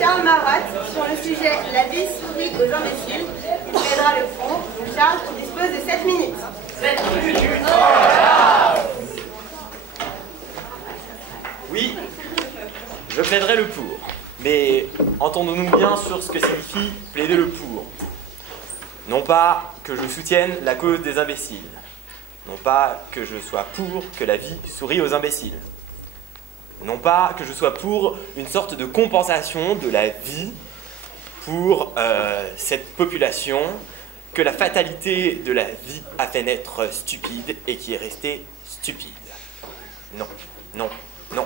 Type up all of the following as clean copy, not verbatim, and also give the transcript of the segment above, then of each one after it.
Charles Marat sur le sujet La vie sourit aux imbéciles. Il plaidera le fond. Charles, tu disposes de 7 minutes. 7 minutes. Oui, je plaiderai le pour. Mais entendons-nous bien sur ce que signifie plaider le pour. Non pas que je soutienne la cause des imbéciles. Non pas que je sois pour que la vie sourie aux imbéciles. Non pas que je sois pour une sorte de compensation de la vie pour cette population que la fatalité de la vie a fait naître stupide et qui est restée stupide. Non, non, non.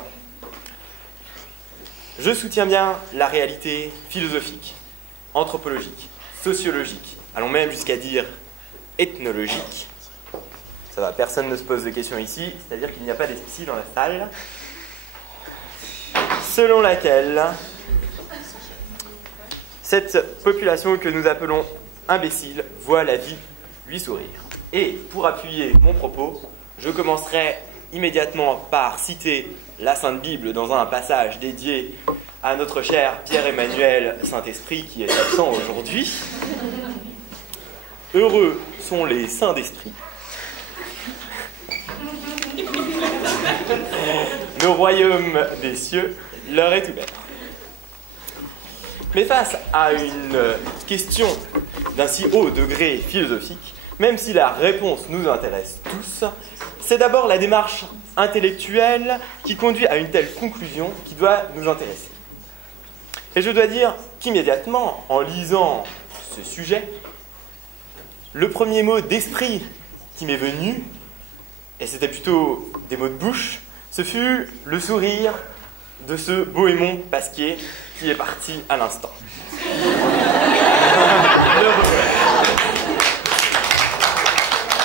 Je soutiens bien la réalité philosophique, anthropologique, sociologique, allons même jusqu'à dire ethnologique. Ça va, personne ne se pose de questions ici, c'est-à-dire qu'il n'y a pas d'esprit dans la salle. Selon laquelle cette population que nous appelons imbécile voit la vie lui sourire. Et pour appuyer mon propos, je commencerai immédiatement par citer la Sainte Bible dans un passage dédié à notre cher Pierre-Emmanuel Saint-Esprit qui est absent aujourd'hui. Heureux sont les saints d'esprit. Le royaume des cieux leur est ouvert. Mais face à une question d'un si haut degré philosophique, même si la réponse nous intéresse tous, c'est d'abord la démarche intellectuelle qui conduit à une telle conclusion qui doit nous intéresser. Et je dois dire qu'immédiatement, en lisant ce sujet, le premier mot d'esprit qui m'est venu, et c'était plutôt des mots de bouche, ce fut le sourire de ce Bohémond Pasquier qui est parti à l'instant.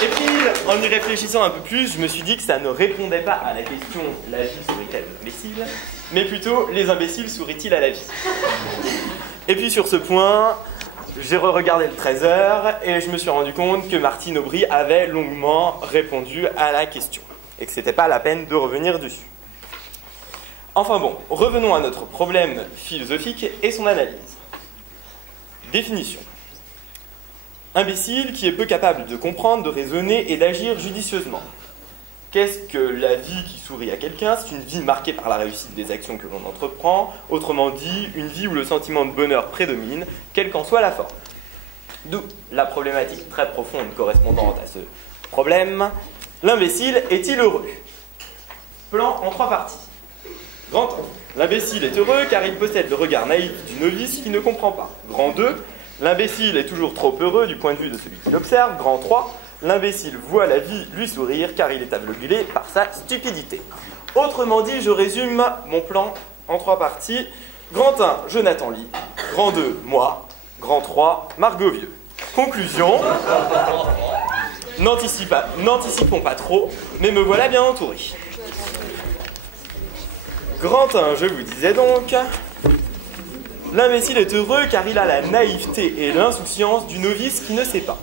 Et puis, en y réfléchissant un peu plus, je me suis dit que ça ne répondait pas à la question « la vie sourit-elle aux imbéciles ?», mais plutôt « les imbéciles sourient-ils à la vie ?» Et puis sur ce point, j'ai re-regardé le 13h et je me suis rendu compte que Martine Aubry avait longuement répondu à la question et que ce n'était pas la peine de revenir dessus. Enfin bon, revenons à notre problème philosophique et son analyse. Définition. Imbécile qui est peu capable de comprendre, de raisonner et d'agir judicieusement. Qu'est-ce que la vie qui sourit à quelqu'un? C'est une vie marquée par la réussite des actions que l'on entreprend, autrement dit, une vie où le sentiment de bonheur prédomine, quelle qu'en soit la forme. D'où la problématique très profonde correspondante à ce problème. L'imbécile est-il heureux? Plan en 3 parties. Grand 1. L'imbécile est heureux car il possède le regard naïf du novice qui ne comprend pas. Grand 2. L'imbécile est toujours trop heureux du point de vue de celui qui l'observe. Grand 3. L'imbécile voit la vie lui sourire car il est aveuglé par sa stupidité. Autrement dit, je résume mon plan en 3 parties. Grand 1, Jonathan Lee. Grand 2, moi. Grand 3, Margot Vieux. Conclusion. N'anticipons pas trop, mais me voilà bien entouré. Grand 1, je vous disais donc, l'imbécile est heureux car il a la naïveté et l'insouciance du novice qui ne sait pas.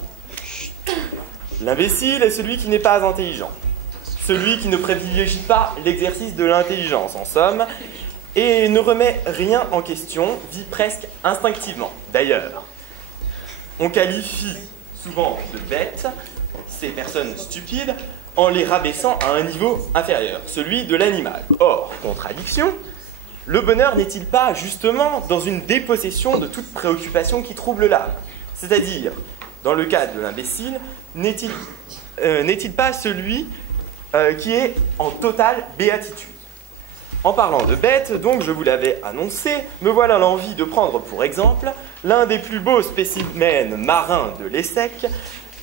L'imbécile est celui qui n'est pas intelligent, celui qui ne privilégie pas l'exercice de l'intelligence, en somme, et ne remet rien en question, vit presque instinctivement. D'ailleurs, on qualifie souvent de bêtes ces personnes stupides en les rabaissant à un niveau inférieur, celui de l'animal. Or, contradiction, le bonheur n'est-il pas justement dans une dépossession de toute préoccupation qui trouble l'âme? C'est-à-dire, dans le cas de l'imbécile, n'est-il pas celui qui est en totale béatitude? En parlant de bête, donc je vous l'avais annoncé, me voilà l'envie de prendre pour exemple l'un des plus beaux spécimens marins de l'ESSEC,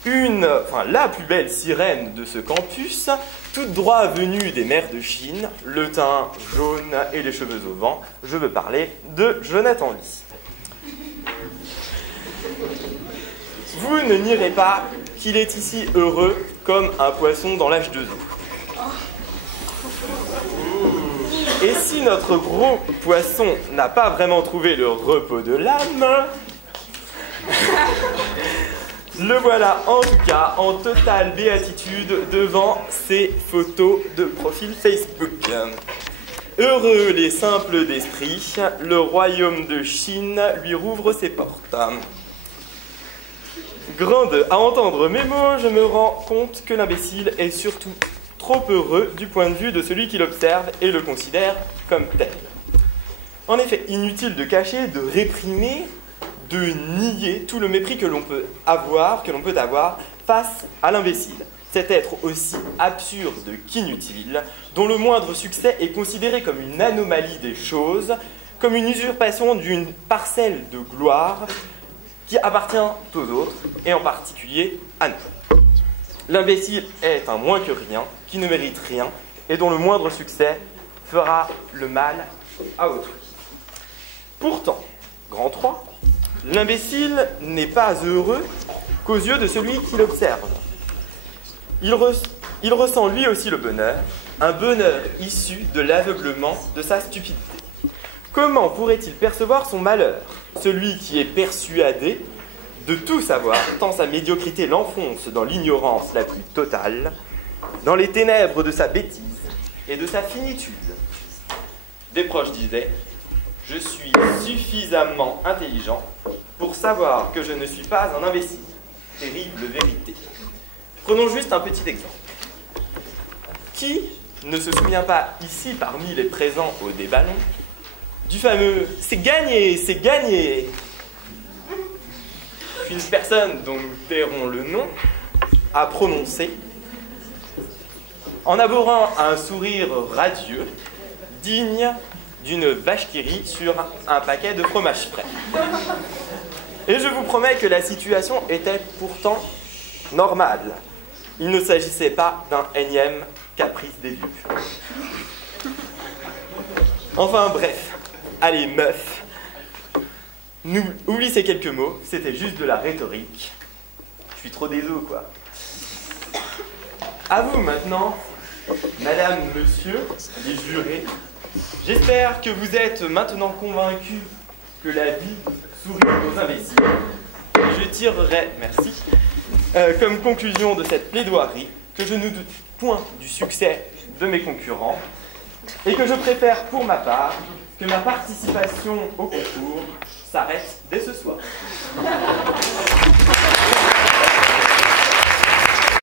la plus belle sirène de ce campus, toute droit venue des mers de Chine, le teint jaune et les cheveux au vent. Je veux parler de Jonathan Lee. Vous ne nierez pas qu'il est ici heureux comme un poisson dans l'âge de eau. Et si notre gros poisson n'a pas vraiment trouvé le repos de l'âme, le voilà en tout cas en totale béatitude devant ses photos de profil Facebook. Heureux les simples d'esprit, le royaume de Chine lui rouvre ses portes. Grande à entendre mes mots, je me rends compte que l'imbécile est surtout trop heureux du point de vue de celui qui l'observe et le considère comme tel. En effet, inutile de cacher, de réprimer, de nier tout le mépris que l'on peut avoir face à l'imbécile. Cet être aussi absurde qu'inutile, dont le moindre succès est considéré comme une anomalie des choses, comme une usurpation d'une parcelle de gloire qui appartient aux autres, et en particulier à nous. L'imbécile est un moins que rien, qui ne mérite rien, et dont le moindre succès fera le mal à autrui. Pourtant, grand 3, l'imbécile n'est pas heureux qu'aux yeux de celui qui l'observe. Il ressent lui aussi le bonheur, un bonheur issu de l'aveuglement de sa stupidité. Comment pourrait-il percevoir son malheur, celui qui est persuadé de tout savoir, tant sa médiocrité l'enfonce dans l'ignorance la plus totale, dans les ténèbres de sa bêtise et de sa finitude. Des proches disaient « Je suis suffisamment intelligent pour savoir que je ne suis pas un imbécile. » Terrible vérité. Prenons juste un petit exemple. Qui ne se souvient pas ici, parmi les présents au déballon, du fameux « C'est gagné, c'est gagné » qu'une personne dont nous tairons le nom a prononcé en abhorrant un sourire radieux, digne d'une vache qui rit sur un paquet de fromage frais. Et je vous promets que la situation était pourtant normale. Il ne s'agissait pas d'un énième caprice des vieux. Enfin bref, allez meuf, oublie ces quelques mots, c'était juste de la rhétorique. Je suis trop désolé quoi. À vous maintenant, madame, monsieur, les jurés. J'espère que vous êtes maintenant convaincus que la vie sourit aux imbéciles. Je tirerai, merci, comme conclusion de cette plaidoirie que je ne doute point du succès de mes concurrents et que je préfère pour ma part que ma participation au concours s'arrête dès ce soir.